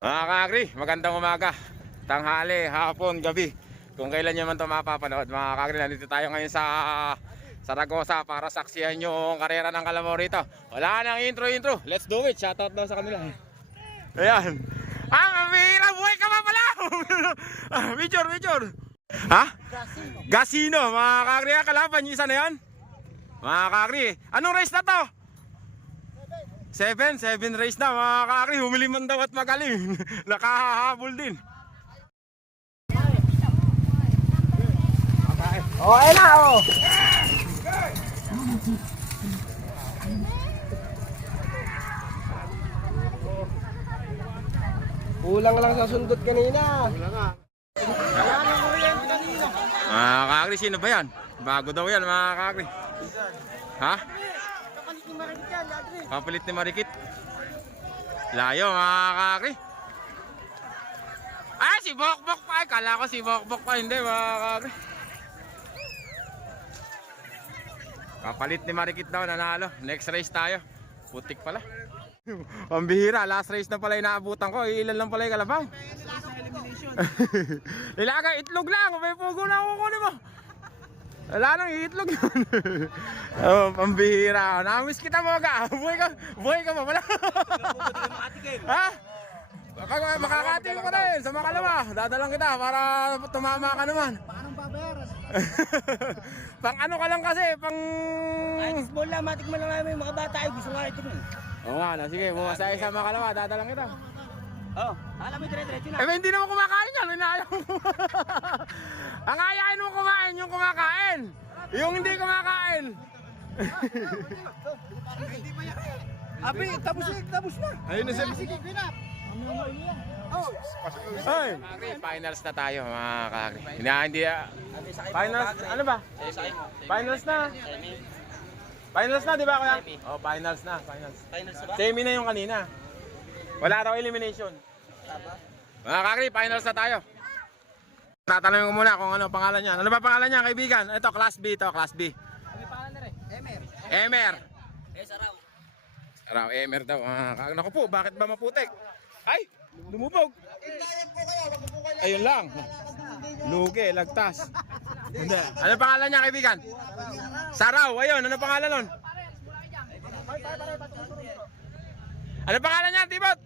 Mga kakri, magandang umaga, tanghali, hapon, gabi. Kung kailan nyo man ito mapapanood, mga kakri, nandito tayo ngayon sa Zaragoza para saksihan yung karera ng Kalabaw rito. Wala nang intro. Let's do it. Shoutout daw sa kanila. Ayan. Mira, buhay ka pa pala. Major. Ha? Gasino, mga kakri, kalaban yung isa na yan. Mga kakri, anong race na to? 7 race na, mga kakri. Humili man daw at magaling. Nakahahabol din. Ayun na, oh. Kulang lang sa sundot kanina. Mga kakri, sino ba yan? Bago daw yan, mga kakri. Ha? Kapalit ni Marikit. Layo, mga kakri. Si Bokbok pa. Kala ko si Bokbok pa. Hindi, mga kakri. Kapalit ni Marikit daw, nanalo. Next race tayo. Putik pala. Pambihira, last race na pala inaabutan ko. Ilan lang pala yung Kalabaw. Ilagay, itlog lang. May pugo lang kukunin mo. Wala nang itlog yun. Pambihira. Namiss kita mo ka. Buhay ka pa pala. Ha? Makakating ko na yun sa Makalawa. Dadalang kita para tumama ka naman. Parang babayaran. Pang ano ka lang kasi, pang... Ay, small lang, matikman lang namin yung mga bata. Ay, gusto nga ito nun. Oo nga, sige, bumasaya sa Makalawa, dadalang kita. Oo, alam mo, dire-diretso na. Hindi naman kumakain yan, inaayang mo. Ang ayain mo kumain, yung kumakain. Yung hindi kumakain. Abi, tapos na. Ayun na siya. Sige, binap. Ay, finals na tayo, mga kakri. Finals, ano ba? Finals na. Finals na, di ba kuya? Oh, finals na. Semi na yung kanina. Wala raw elimination. Mga kakri, finals na tayo. Tatanungin ko muna kung ano pangalan niya. Ano ba pangalan niya, kaibigan? Ito, Class B ito, Class B. Ano pangalan na rin? Emer. Saraw. Raw, Emer daw. Naku po, bakit ba maputik? Ay, lumubog. Ayun lang. Lugi, lagtas. Hindi. Ano pangalan niya, kaibigan? Saraw, ayun. Ano pangalan nun? Ano pangalan niya, Tibot?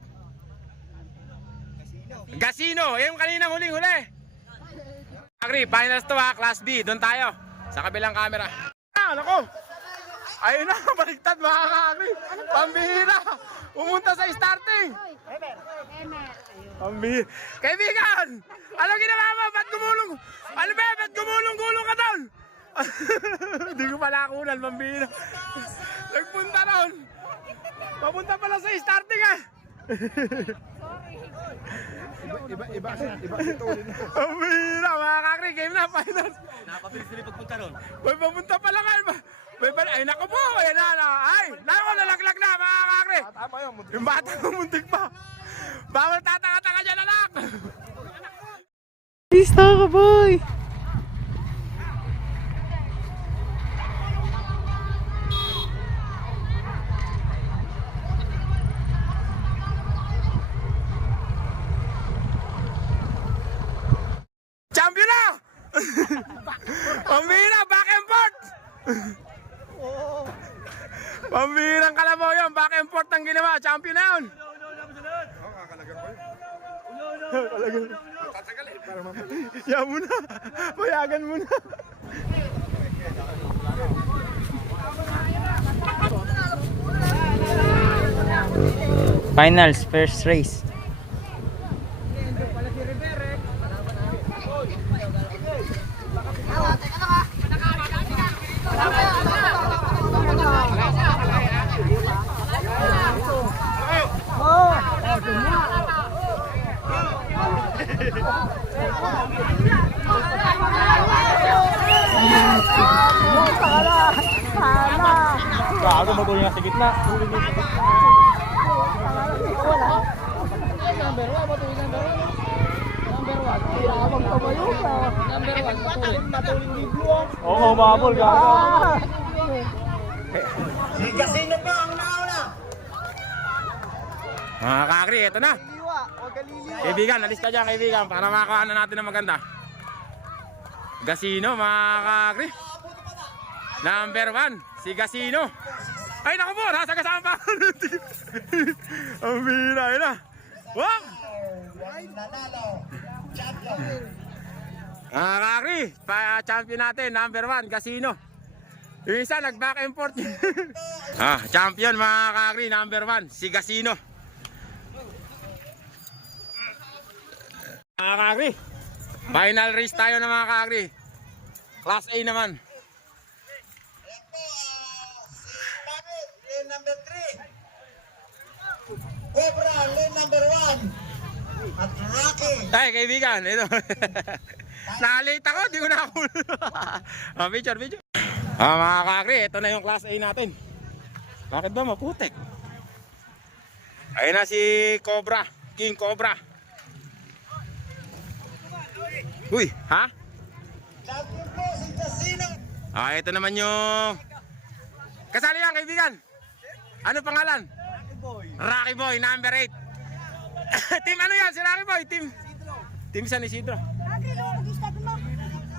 Gasino. Yung kaninang huling-huli. Agri, finals to ha, Class B. Doon tayo. Sa kabilang camera. Naku. Ayun na, baliktad mga kakri. Pambihira. Pumunta sa starting. Pambihira. Kaibigan! Anong ginawa mo? Ba't gumulong? Ano ba? Ba't gumulong-gulong ka doon? Hindi ko pala kunan, pambihira. Nagpunta doon. Papunta pala sa starting ah. Iba ito. Pambihira mga kakri. Game na, finals. Napabilis nila pagpunta ron. May papunta pala kayo. Ay naku po. Ayan na. Ay, naku, nalaglag na mga kakri. Yung bata muntik pa. Bawal tatanga-tanga dyan, anak. Pista ka, boy! Champion na! Pambihira, back and forth! Pambihirang Kalabaw yun, back and forth ang ginawa. Champion na yun! Yan muna. Payagan muna. Finals, first race. Gago, matuloy na sa gitna. Number 1, matuloy number 1. Number 1, kailangan tumayo ka. Number 1, matuloy liblo. Oo, mabol, gago. Si Gasino pa ang nauna. Mga kakri, eto na. Liwa, Kaibigan, alis ka dyan kaibigan para makakuha na natin ng maganda. Gasino mga kakri. Number 1, si Gasino. Ay naku po, nasa kasama pa. Ang bira, yun na. Wow! Mga kakri, champion natin, number 1, Gasino. Yung isa, nag-back and forth. Champion mga kakri, number 1, si Gasino. Mga kakri, final race tayo na mga kakri. Class A naman. Lane number 3. Cobra, lane number 1. At Rocky. Ay, kaibigan, ito. Nalate ako, di ko na ako. Picture. Mga kakri, ito na yung class A natin. Bakit ba maputik? Ayun na si Cobra, King Cobra. Uy, ha? Champion po si Casino. Ito naman yung kasali yan kaibigan. Ano pangalan? Rocky Boy, number 8. Team ano yan si Rocky Boy? Team San Isidro.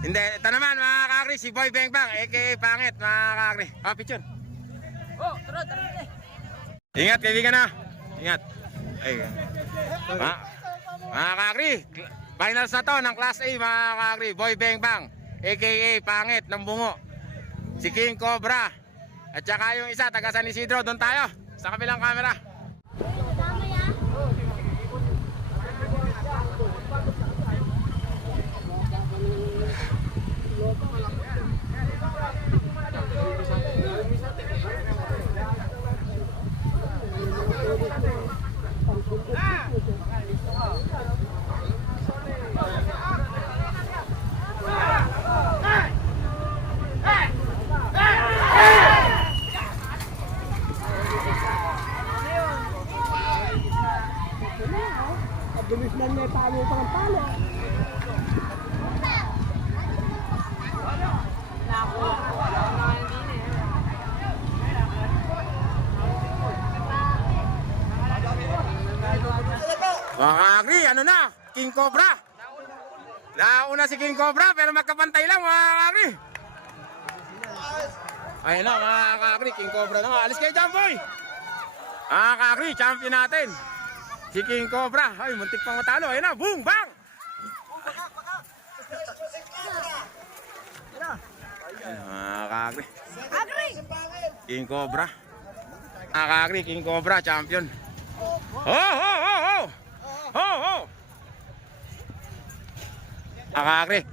Hindi, ito naman mga kakri, si Boy Bengbang, aka Pangit mga kakri. Picture. Ingat kaibigan na. Ingat. Ay. Mga kakri, finals na to ng Class A mga kakri. Boy Bengbang, aka Pangit ng Bungo. Si King Cobra. At saka yung isa, taga San Isidro, doon tayo. Sa kabilang camera. Bilis na may palo pa ng palo. Mga kakri, ano na? King Cobra. Nauna si King Cobra pero magkapantay lang mga kakri. Ayun na mga kakri, King Cobra na nga. Alis kayo dyan boy. Mga kakri, champion natin. Si King Cobra. Ay, muntik pang matalo. Ayun na, boom, bang! Ayun, mga kakri. King Cobra. Mga kakri, King Cobra, champion. Mga kakri.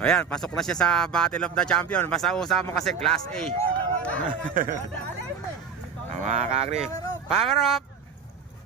Ayan, pasok na siya sa Battle of the Champion. Basta usap mo kasi Class A. Mga kakri. Power up!